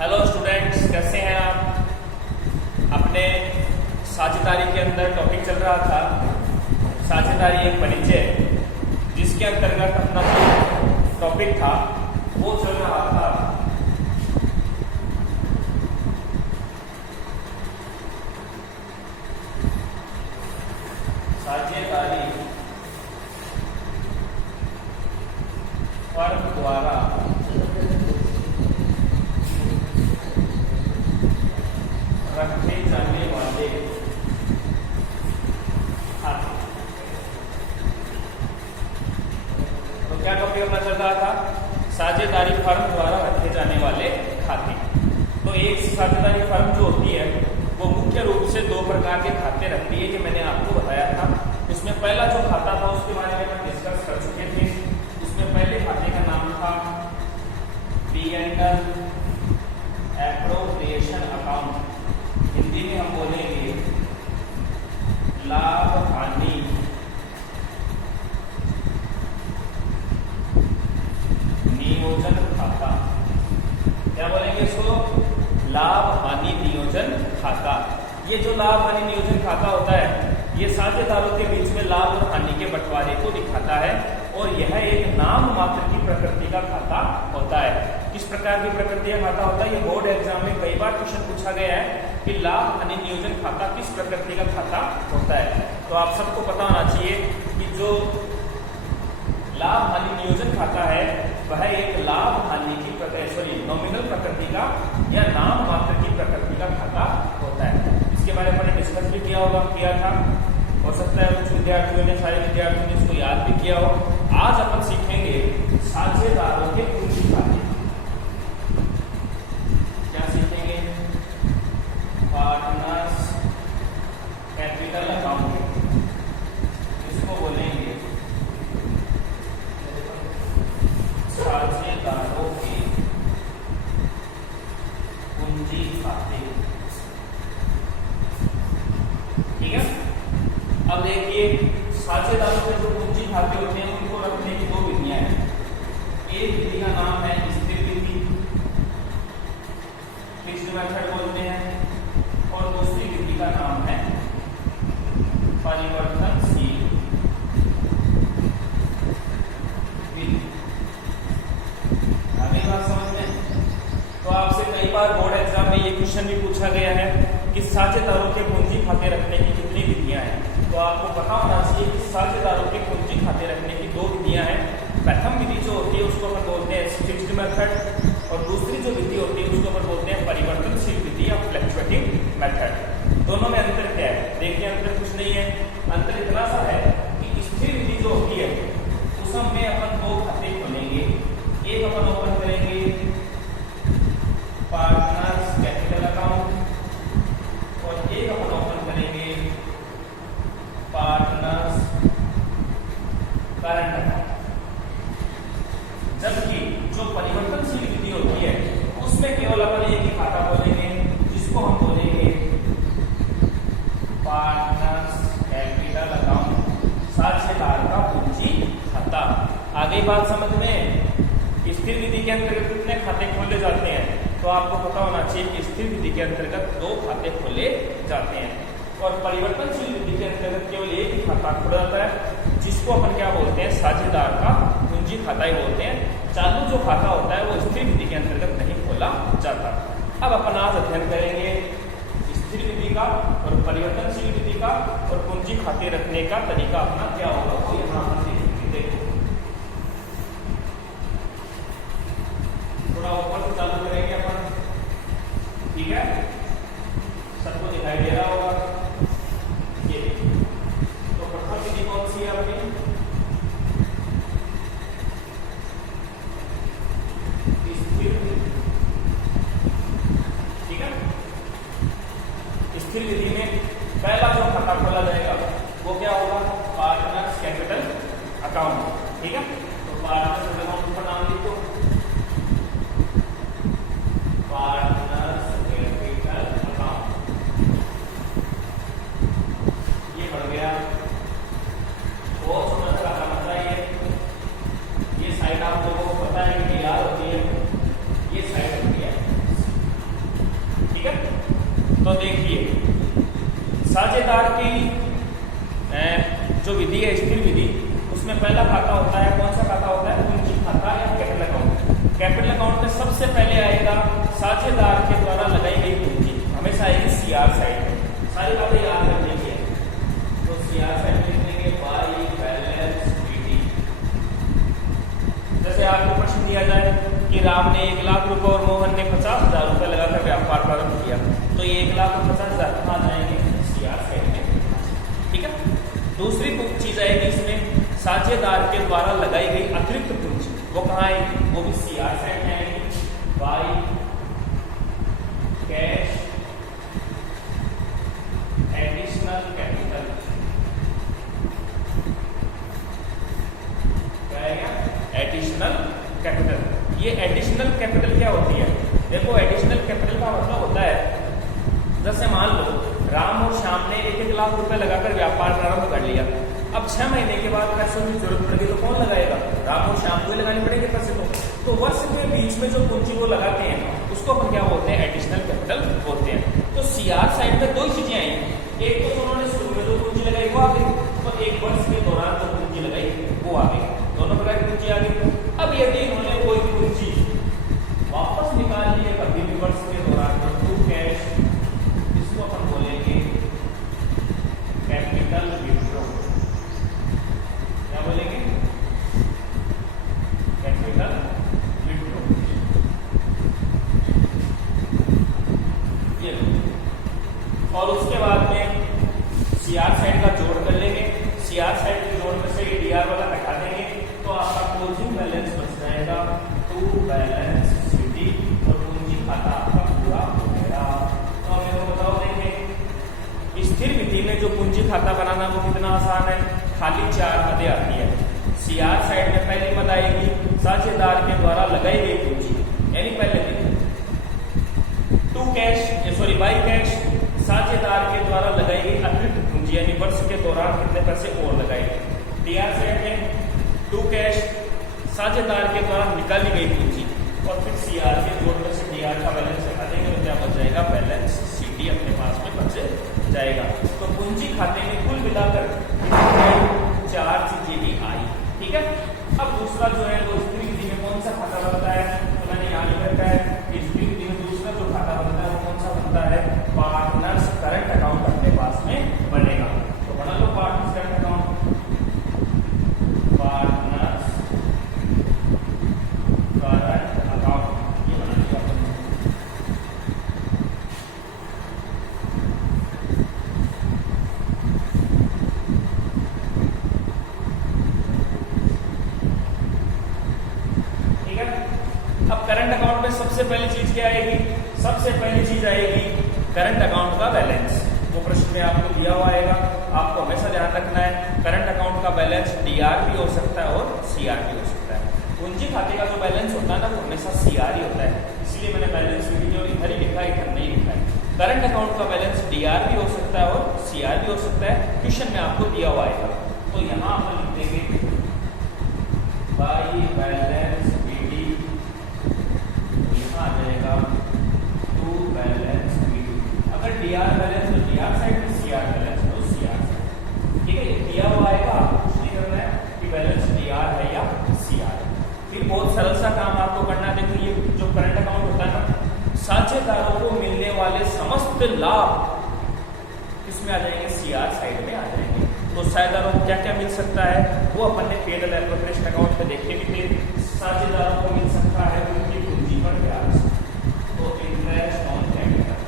Hello students, कैसे हैं आप? अपने साझेदारी के अंदर टॉपिक चल रहा था साझेदारी एक परिचय, जिसके अंतर्गत अपना जो टॉपिक था वो चल रहा था साझेदारी फर्म द्वारा रखे जाने वाले खाते। तो क्या टॉपिक अपना चल रहा था? साझेदारी फर्म द्वारा रखे जाने वाले खाते। तो एक साझेदारी फर्म जो होती है वो मुख्य रूप से दो प्रकार के खाते रखती है, कि मैंने आपको बताया था। उसमें पहला जो खाता था उसके बारे में हम डिस्कस कर चुके थे। उसमें पहले खाते का नाम था P&L एप्रोप्रिएशन अकाउंट। हिंदी में हम बोलेंगे लाभ हानि नियोजन खाता। क्या बोलेंगे इसको? लाभ हानि नियोजन खाता। ये जो लाभ हानि नियोजन खाता होता है ये साझेदारों के बीच में लाभ और हानि के बंटवारे को दिखाता है, और यह एक नाम मात्र की प्रकृति का खाता होता है। किस प्रकार की प्रकृति का खाता होता है? ये बोर्ड एग्जाम में कई बार क्वेश्चन पूछा गया है कि लाभ हानि नियोजन खाता किस प्रकृति का खाता होता है। तो आप सबको पता होना चाहिए कि जो लाभ हानि नियोजन खाता है वह एक लाभ हानि की नॉमिनल प्रकृति का या नाम मात्र की प्रकृति का खाता होता है। इसके बारे में हमने डिस्कस भी किया था। हो सकता है कुछ विद्यार्थियों ने, सारे विद्यार्थियों ने इसको याद भी किया हो। आज अपन सीखेंगे साझेदारों के पूंजी खाते। क्या सीखेंगे? पार्टनर्स कैपिटल अकाउंट, इसको बोलेंगे साझेदारों के पूंजी खाते। ठीक है। अब देखिए, साझेदारों के जो पूंजी खाते होते हैं उनको रखने की दो विधियां हैं। एक विधि का नाम है स्थिर विधि, फिक्स्ड मेथड बोलते हैं, और दूसरी विधि का नाम है परिवर्तनशील विधि। आगे बात समझ में? तो आपसे कई बार बोर्ड एग्जाम में ये क्वेश्चन भी पूछा गया है कि साझेदारों के पूंजी खाते रखने की कितनी विधियां हैं। तो आपको पता होना चाहिए कि साझेदारों के पूंजी खाते रखने की दो विधियां हैं। प्रथम विधि जो होती है उसको अपन बोलते हैं फिक्स्ड मेथड, और दूसरी जो विधि होती है उसको अपन बोलते हैं परिवर्तनशील विधि या फ्लक्चुएटिंग मेथड। दोनों में अंतर क्या है? देखिए, अंतर कुछ नहीं है। अंतर इतना सा है कि स्थिर विधि जो होती है उसमें अपन दो खाते खोलेंगे। एक अपन ओपन करेंगे पार्टनर्स कैपिटल अकाउंट, और एक अपन ओपन करेंगे पार्टनर्स करंट अकाउंट। जबकि जो परिवर्तनशील विधि होती है उसमें केवल अपन एक ही खाता खोलेंगे, जिसको हम बोलेंगे पार्टनर्स कैपिटल अकाउंट, साझेदार का पूंजी खाता। आगे बात समझ में? स्थिर विधि के अंतर्गत कितने खाते खोले जाते हैं? तो आपको पता होना चाहिए कि स्थिर विधि के अंतर्गत दो खाते खोले जाते हैं, और परिवर्तनशील विधि के अंतर्गत केवल एक ही खाता खोला जाता है, जिसको अपन क्या बोलते हैं? साझेदार का पूंजी खाता ही बोलते हैं। चालू जो खाता होता है वो स्थिर विधि के अंतर्गत नहीं खोला जाता। अब अपन आज अध्ययन करेंगे स्थिर विधि का और परिवर्तनशील विधि का, और पूंजी खाते रखने का तरीका अपना क्या होगा वो यहाँ पर देखो। थोड़ा ऊपर से चालू करेंगे अपन, ठीक है? सबको दिखाई दे रहा होगा ये। तो प्रथम विधि कौन सी है अपनी? स्थिर विधि। ठीक है। स्थिर विधि में पहला जो खाता खोला जाएगा वो क्या होगा? पार्टनर्स कैपिटल साझेदार की जो विधि है, स्थिर विधि, उसमें पहला खाता होता है, कौन सा खाता होता है? पूंजी खाता या कैपिटल अकाउंट। कैपिटल अकाउंट में सबसे पहले आएगा साझेदार के द्वारा लगाई गई पूंजी, हमेशा आएगी सीआर साइड में। सारी बातें याद रखने की है, तो सीआर साइड में लिखेंगे बाई बैलेंस शीट। जैसे आपको प्रश्न दिया जाए कि राम ने 1 लाख रुपए और मोहन ने 50,000 रुपए लगाकर व्यापार प्रारंभ किया, तो ये 1 लाख और 50,000 कहाँ जाएंगे? सीआर साइड में। ठीक है। दूसरी चीज आएगी इसमें साझेदार के द्वारा लगाई गई अतिरिक्त पूंजी, वो कहाँ आएगी? वो भी सीआर साइड में आएगी, बाई कैश एडिशनल कैपिटल। क्या आएगा? Additional capital. ये एडिशनल कैपिटल क्या होती है? देखो, एडिशनल कैपिटल का मतलब होता है, जैसे मान लो राम और श्याम ने 1-1 लाख रुपए लगाकर व्यापार प्रारंभ कर लिया। अब 6 महीने के बाद पैसों की जरूरत पड़ेगी तो कौन लगाएगा? राम और श्याम को ही लगानी पड़ेगी पैसे। तो वर्ष के बीच में जो पूंजी वो लगाते हैं उसको अपन क्या बोलते हैं? एडिशनल कैपिटल बोलते हैं। तो सीआर साइड में 2 चीजें आएंगी, एक तो उन्होंने शुरू में जो पूंजी लगाई वो आ गई, और एक वर्ष के दौरान जो पूंजी लगाई वो आ गई। दोनों प्रकार की पूंजी आ गई। अब यदि इन्होंने कोई पूंजी वापस निकाल ली है कभी भी वर्ष के दौरान, तो टू कैश, इसको अपन बोलेंगे कैपिटल विड्रॉ। क्या बोलेंगे? Capital withdraw. ये और उसके बाद में सीआर साइड का जोड़ कर लेंगे। सीआर साइड के जोड़ में से डीआर वाला हटा देंगे तो आपका क्लोजिंग बैलेंस बच जाएगा टू बैलेंस शीट, और पूंजी खाता आपका पूरा हो गया। तो हमें तो बताओ, देखें स्थिर विधि में जो पूंजी खाता बनाना वो कितना आसान है, खाली 4 मदें आती है। सीआर साइड में पहली मद आएगी साझेदार के द्वारा लगाई गई पूंजी, यानी पहले दिन to cash, sorry by cash, साझेदार के द्वारा लगाई गई अतिरिक्त पूंजी, यानी वर्ष के दौरान कितने पैसे और लगाए गए। डीआर साइड में टू कैश, साझेदार के द्वारा निकाली गई पूंजी, और फिर सीआर के जोड़ में से डीआर का बैलेंस हटा देंगे तो क्या बच जाएगा? बैलेंस शीट अपने पास में बच जाएगा। तो पूंजी खाते में कुल मिलाकर 4 चीजें भी आई। ठीक है। अब दूसरा जो है वो स्थिर विधि में कौन सा खाता बनता है, तो मैंने यहाँ लिख रखा है कि स्थिर विधि में दूसरा जो खाता बनता है वो कौन सा बनता है? पार्टनर्स करंट अकाउंट अपने पास में बनेगा। तो बना लो partners current account, partners current account, ये बना लिया। ठीक है। अब करंट अकाउंट में सबसे पहली चीज क्या आएगी? सबसे पहली चीज आएगी करंट अकाउंट का बैलेंस। वो प्रश्न में आपको दिया हुआ आएगा, आपको हमेशा ध्यान रखना है करंट अकाउंट का बैलेंस डीआर भी हो सकता है और सीआर भी हो सकता है। पूंजी खाते का जो बैलेंस होता है ना वो हमेशा सीआर ही होता है, इसलिए मैंने बैलेंस शीट जो इधर ही लिखा है इधर नहीं लिखा है। करंट अकाउंट का बैलेंस डीआर भी हो सकता है और सीआर भी हो सकता है, क्वेश्चन में आपको दिया हुआ आएगा। तो यहाँ अपन लिख देंगे बाई बैलेंस बीडी, यहाँ आ जाएगा टू बैलेंस बीडी। अगर डीआर बैलेंस तो डीआर साइड में, सीआर बैलेंस तो सीआर साइड। ठीक है, ये दिया हुआ आएगा, आपको कुछ नहीं करना है कि बैलेंस डीआर है या सीआर है। फिर बहुत सरल सा काम आपको करना है। देखो ये जो करंट अकाउंट होता है ना, साझेदारों को मिलने वाले समस्त लाभ किसमें आ जाएंगे? सीआर साइड में आ जाएंगे। तो साझेदारों को क्या क्या मिल सकता है वो अपन ने पेड एंड एप्रोप्रिएशन अकाउंट में देखे भी थे। साझेदारों को मिल सकता है उनकी पूंजी पर ब्याज, तो इंटरेस्ट ऑन कैपिटल।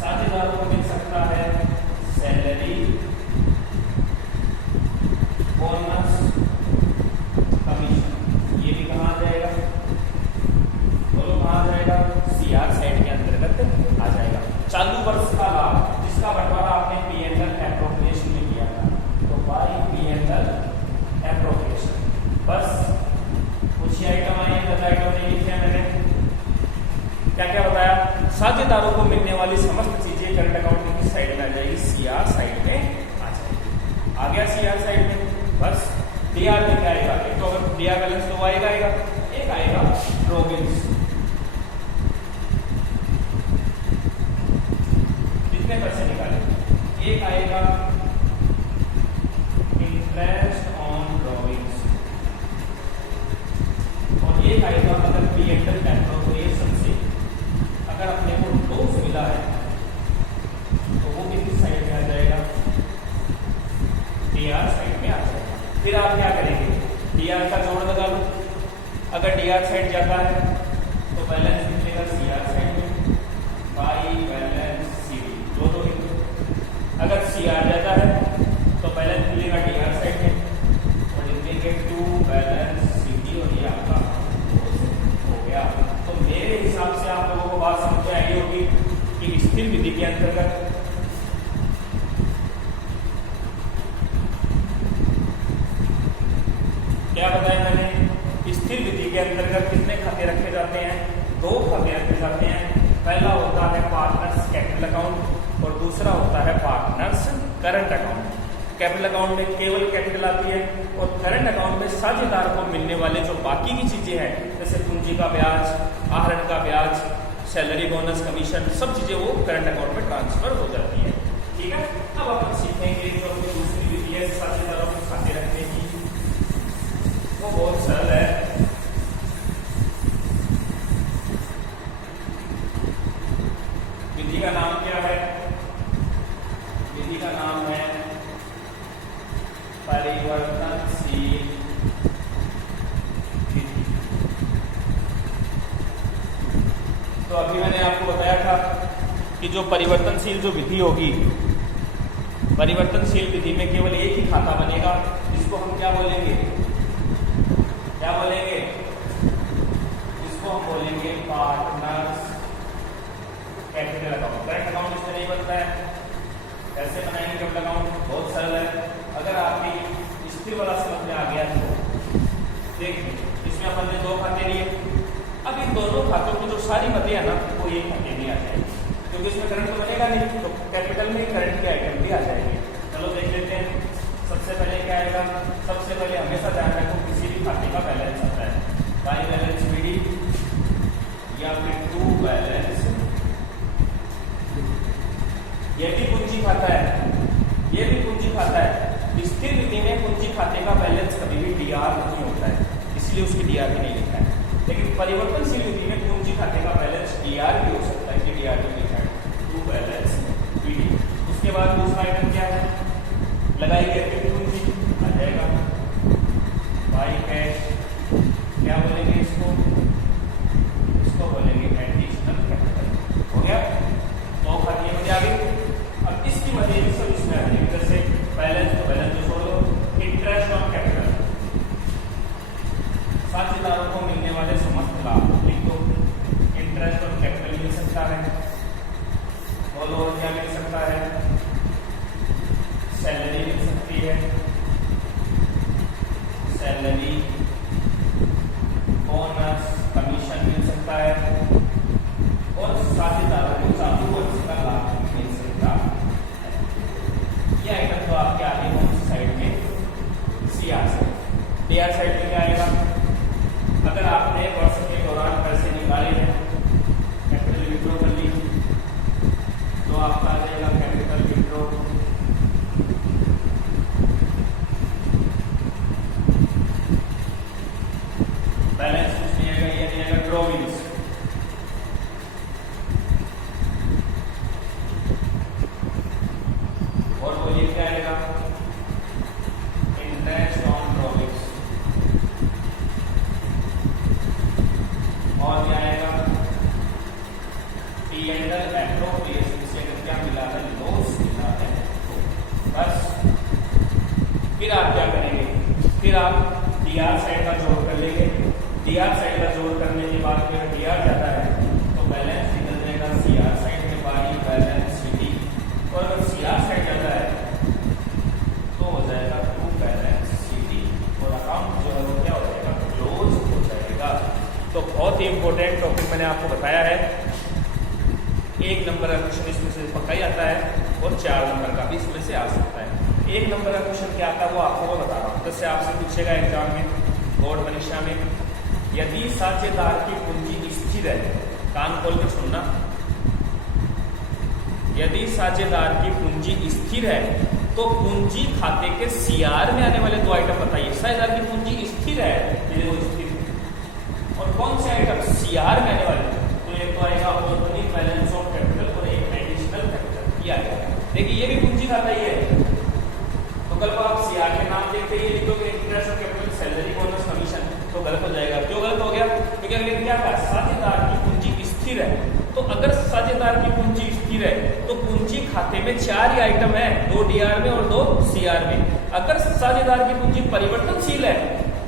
साझेदारों को मिल सकता है सैलरी, बोनस, कमीशन। ये भी कहाँ आ जाएगा? बोलो कहाँ आ जाएगा? सीआर साइड के अंतर्गत आ जाएगा। चालू वर्ष का लाभ जिसका बंटवारा आपने पीएनएल एप्रोप्रिएशन में किया था, तो बाई पीएनएल एप्रोप्रिएशन। बस कुछ ही आइटम आए, 10 आइटम नहीं लिखे मैंने। क्या क्या बताया? साझेदारों को मिलने वाली समस्त चीजें करंट अकाउंट की साइड में आ जाएगी, सीआर साइड में आ जाएगी। आ गया सीआर साइड में। बस डीआर में क्या आएगा? एक तो अगर डीआर बैलेंस तो आएगा, एक आएगा ड्रॉविंग्स। कितने पैसे निकाले? एक आएगा इंटरेस्ट ऑन ड्रॉइंग्स, और एक आएगा अगर पी एंड एल एप्रोप्रिएशन से अगर अपने को लोन्स मिला है तो वो किस साइड में आ जाएगा, डीआर साइड में आ जाएगा। फिर आप क्या करेंगे, डीआर का जोड़ लगा लो। अगर डीआर साइड जाता है तो बैलेंस निकलेगा सीआर साइड में बाई बैलेंस सीडी, दो दो हिंदू। अगर सीआर जाता है तो बैलेंस मिलेगा डीआर साइड में और लिखेंगे टू बैलेंस सीडी, और ये आपका हो गया। तो मेरे हिसाब से आप लोगों को बात समझ में आई होगी कि स्थिर विधि के अंतर्गत क्या बताया मैंने, स्थिर विधि के अंतर्गत कितने खाते रखे जाते हैं, दो खाते रखे जाते हैं। पहला होता है पार्टनर्स कैपिटल अकाउंट और दूसरा होता है partners current account. Capital account में केवल कैपिटल आती है और करंट अकाउंट में साझेदार को मिलने वाले जो बाकी की चीजें हैं जैसे पूंजी का ब्याज, आहरण का ब्याज, सैलरी, बोनस, कमीशन, सब चीजें वो करंट अकाउंट में ट्रांसफर हो जाती है। ठीक है, अब अपन सीखेंगे जो अपनी दूसरी विधि है साझेदारों को खाते रखने की, वो बहुत सरल है। विधि का नाम क्या है, विधि का नाम है परिवर्तनशील विधि। तो अभी मैंने आपको बताया था कि जो परिवर्तनशील जो विधि होगी, परिवर्तनशील विधि में केवल एक ही खाता बनेगा, जिसको हम क्या बोलेंगे, क्या बोलेंगे, इसको हम बोलेंगे partners capital account. Current account इसमें नहीं बनता है। कैसे बनाएंगे कैपिटल अकाउंट, बहुत सरल है। अगर आपकी स्थिर वाला समझ में आ गया तो देखिए, इसमें अपन ने दो खाते लिए। अब इन दोनों खातों की जो सारी मतें है ना वो एक खाते में आ जाएगी, क्योंकि इसमें करंट तो बनेगा नहीं, तो कैपिटल में करंट के आइटम भी आ जाएंगे। चलो देख लेते हैं। सबसे पहले क्या आएगा, सबसे पहले हमेशा ध्यान रखो किसी भी खाते का बैलेंस आता है बाई बैलेंस बीडी या फिर टू बैलेंस। ये भी पूंजी खाता है, ये भी पूंजी खाता है। स्थिर विधि में पूंजी खाते का बैलेंस कभी भी डीआर नहीं होता है, इसलिए उसकी डीआर भी नहीं लिखा है। लेकिन परिवर्तनशील विधि में पूंजी खाते का बैलेंस डीआर भी हो सकता है कि डीआर भी लिखा है, टू बैलेंस बीडी। उसके बाद दूसरा आइटम क्या है, लगाई गई पूंजी आ जाएगा बाई कैश। क्या बोलेंगे इसको, इसको बोलेंगे एडिशनल कैपिटल। हो गया, दो खाते मध्य आ गई। अब इसकी मध्य भी सब इसमें आ जाएगी, जैसे बैलेंस तो बैलेंस जो छोड़ दो, इंटरेस्ट ऑन कैपिटल, साझेदारों को मिलने वाले समस्त लाभ लिख दो। इंटरेस्ट ऑन कैपिटल मिल सकता है, और क्या मिल सकता है, सैलरी मिल सकती है, सैलरी, बोनस, कमीशन मिल सकता है, और साझेदारों को चालू वर्ष का लाभ मिल सकता है। ये आइटम तो आपके आगे कौन सी साइड में, सीआर साइड। डीआर साइड में क्या आएगा, अगर आपने वर्ष के दौरान पैसे निकाले हैं, कैपिटल विड्रॉ कर ली, तो आपका आ जाएगा कैपिटल विड्रॉ। बैलेंस कुछ नहीं आएगा, ये नहीं आएगा, ड्रॉइंग्स। और वो ये क्या आएगा, इंटरेस्ट ऑन ड्रॉइंग्स। और क्या आएगा, पी एंड एल एप्रोप्रिएशन से अगर क्या मिला है, लॉस मिला है, तो बस। फिर आप क्या करेंगे, फिर आप डीआर साइड का जोड़ कर लेंगे। डीआर साइड का जोड़ करने के बाद फिर डीआर जाता है तो बैलेंस निकल जाएगा सीआर साइड में बाई बैलेंस सीडी, और अगर सीआर साइड जाता है तो हो जाएगा टू बैलेंस सीडी, और अकाउंट जो है वो क्या हो जाएगा, क्लोज हो जाएगा। तो बहुत ही इंपॉर्टेंट टॉपिक मैंने आपको बताया है। 1 नंबर का क्वेश्चन इसमें से पक्का ही आता है और 4 नंबर का भी इसमें से आ सकता है। 1 नंबर का क्वेश्चन क्या आता है वो आपको मैं बता रहा हूँ। जैसे आपसे पूछेगा एग्जाम में, बोर्ड परीक्षा में, यदि साझेदार की पूंजी स्थिर है, कान खोल के सुनना, यदि साझेदार की पूंजी स्थिर है तो पूंजी खाते के सीआर में आने वाले दो आइटम बताइए। साझेदार की पूंजी स्थिर है, ये वो स्थिर, और कौन से आइटम सीआर में आने वाले, तो एक तो आएगा ओपनिंग बैलेंस ऑफ कैपिटल और एक एडिशनल कैपिटल, ये आएगा। देखिए ये भी पूंजी खाता ही है, तो कल को आप सीआर के नाम देख के ये लिखोगे interest of capital, salary, bonus, commission, तो गलत हो जाएगा। क्यों गलत हो गया? क्योंकि हमने क्या कहा, साझेदार की पूंजी स्थिर है। तो अगर साझेदार की पूंजी स्थिर है तो पूंजी खाते में 4 ही आइटम है, 2 डीआर में और 2 सीआर में। अगर साझेदार की पूंजी परिवर्तनशील है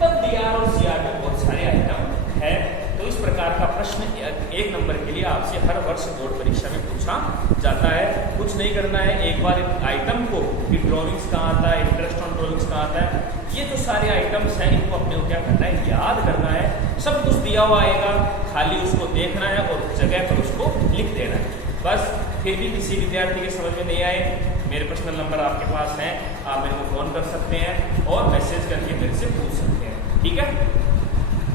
तब डीआर और सीआर में बहुत सारे आइटम है। तो इस प्रकार का प्रश्न 1 नंबर के लिए आपसे हर वर्ष बोर्ड परीक्षा में पूछा जाता है। कुछ नहीं करना है, एक बार आइटम को कि ड्रॉइंग्स कहाँ आता है, इंटरेस्ट ऑन ड्रॉइंग्स कहाँ आता है, ये जो सारे आइटम्स हैं इनको अपने को क्या करना है, याद करना है। सब कुछ दिया हुआ आएगा, खाली उसको देखना है और जगह पर उसको लिख देना है बस। फिर भी किसी विद्यार्थी के समझ में नहीं आए, मेरे पर्सनल नंबर आपके पास हैं, आप मेरे को फोन कर सकते हैं और मैसेज करके मेरे से पूछ सकते हैं, ठीक है।